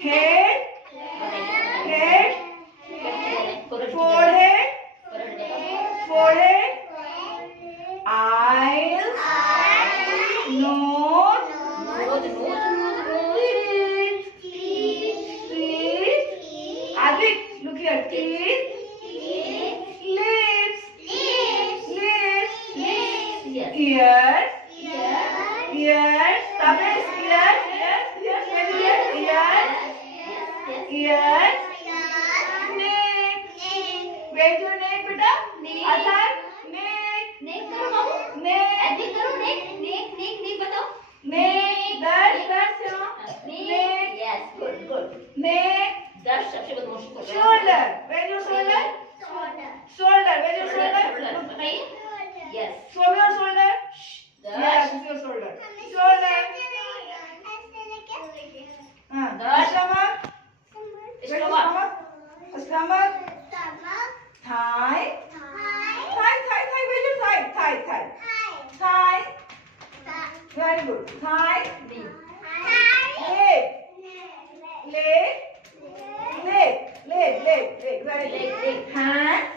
head, head, forehead, forehead, eyes, nose, teeth, Advik, look here, teeth, lips, ears, ears, Tapesh, ears, ears, neck, where's your neck, beta? Athar, neck, neck, that's neck, neck, shoulder, where's your shoulder? Shoulder, where's your shoulder? Yes. Show me your shoulder. Yes, this is your shoulder. Shoulder. Stomach. Where's your stomach? Stomach. Thigh. Where's your thigh? Thigh. Very good. Thigh. Leg. Very good. Hands.